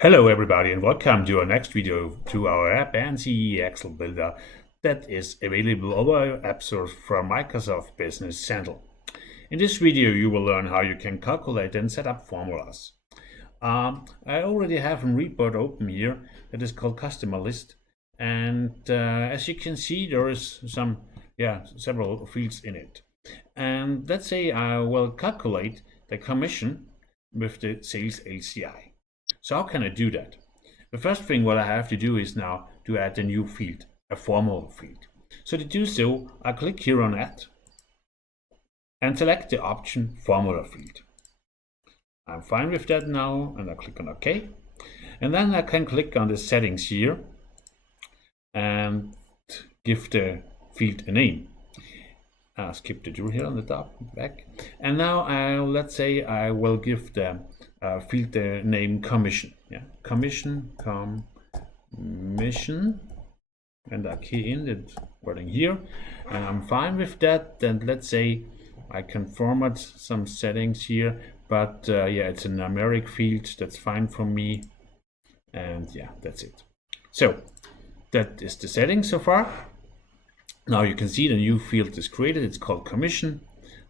Hello everybody and welcome to our next video to our app NCE Excel Builder that is available over App Store from Microsoft Business Central. In this video you will learn how you can calculate and set up formulas. I already have a report open here that is called customer list, and as you can see there is several fields in it. And let's say I will calculate the commission with the sales LCI. So how can I do that? The first thing what I have to do is now to add a new field, a formula field. So to do so, I click here on Add and select the option Formula Field. I'm fine with that now, and I click on OK. And then I can click on the settings here and give the field a name. Skip the drill here on the top, back. And now let's say I will give the field the name commission. Yeah, commission, and I key in the wording here, and I'm fine with that. Then let's say I can format some settings here, but yeah, it's a numeric field. That's fine for me, and yeah, that's it. So that is the setting so far. Now you can see the new field is created. It's called commission.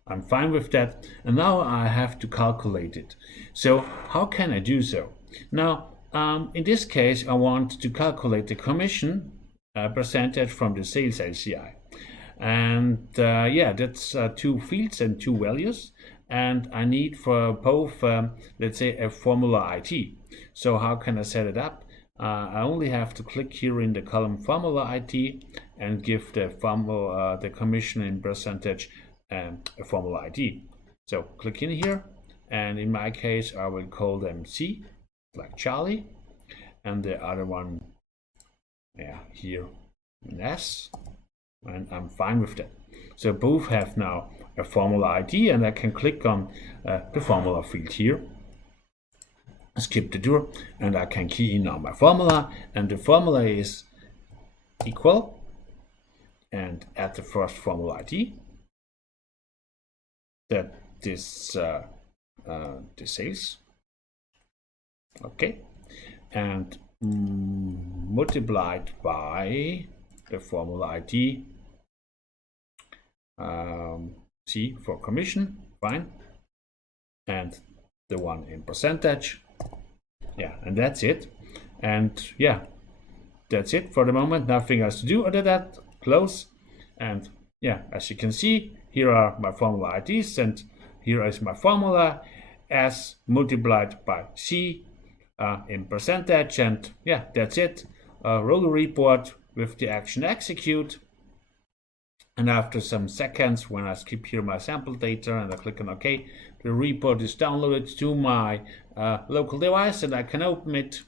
I'm fine with that. And now I have to calculate it. So how can I do so? Now, in this case, I want to calculate the commission percentage from the sales LCI. And yeah, that's two fields and two values. And I need for both, let's say, a formula ID. So how can I set it up? I only have to click here in the column formula ID and give the formula, the commission in percentage, a formula ID. So click in here, and in my case I will call them C, like Charlie, and the other one, yeah, here an S, and I'm fine with that. So both have now a formula ID, and I can click on the formula field here, skip the door, and I can key in on my formula, and the formula is equal, and add the first formula ID. That is the sales, okay, and multiplied by the formula ID, C for commission, fine, and the one in percentage. Yeah, and that's it. And yeah, that's it for the moment. Nothing else to do other than that. Close. And yeah, as you can see, here are my formula IDs, and here is my formula as multiplied by C in percentage. And yeah, that's it. Roll the report with the action execute. And after some seconds, when I skip here my sample data and I click on OK, the report is downloaded to my local device, and I can open it.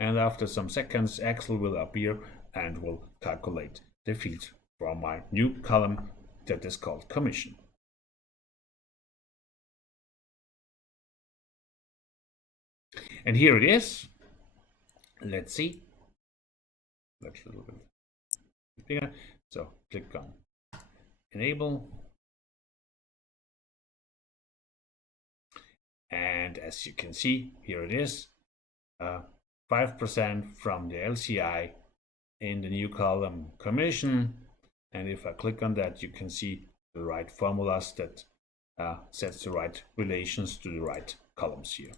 And after some seconds, Excel will appear and will calculate the field from my new column that is called commission. And here it is. Let's see. Looks a little bit bigger. So click on enable. And as you can see, here it is. 5% from the LCI in the new column commission. And if I click on that, you can see the right formulas that sets the right relations to the right columns here.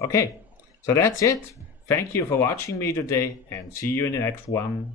Okay, so that's it. Thank you for watching me today, and see you in the next one.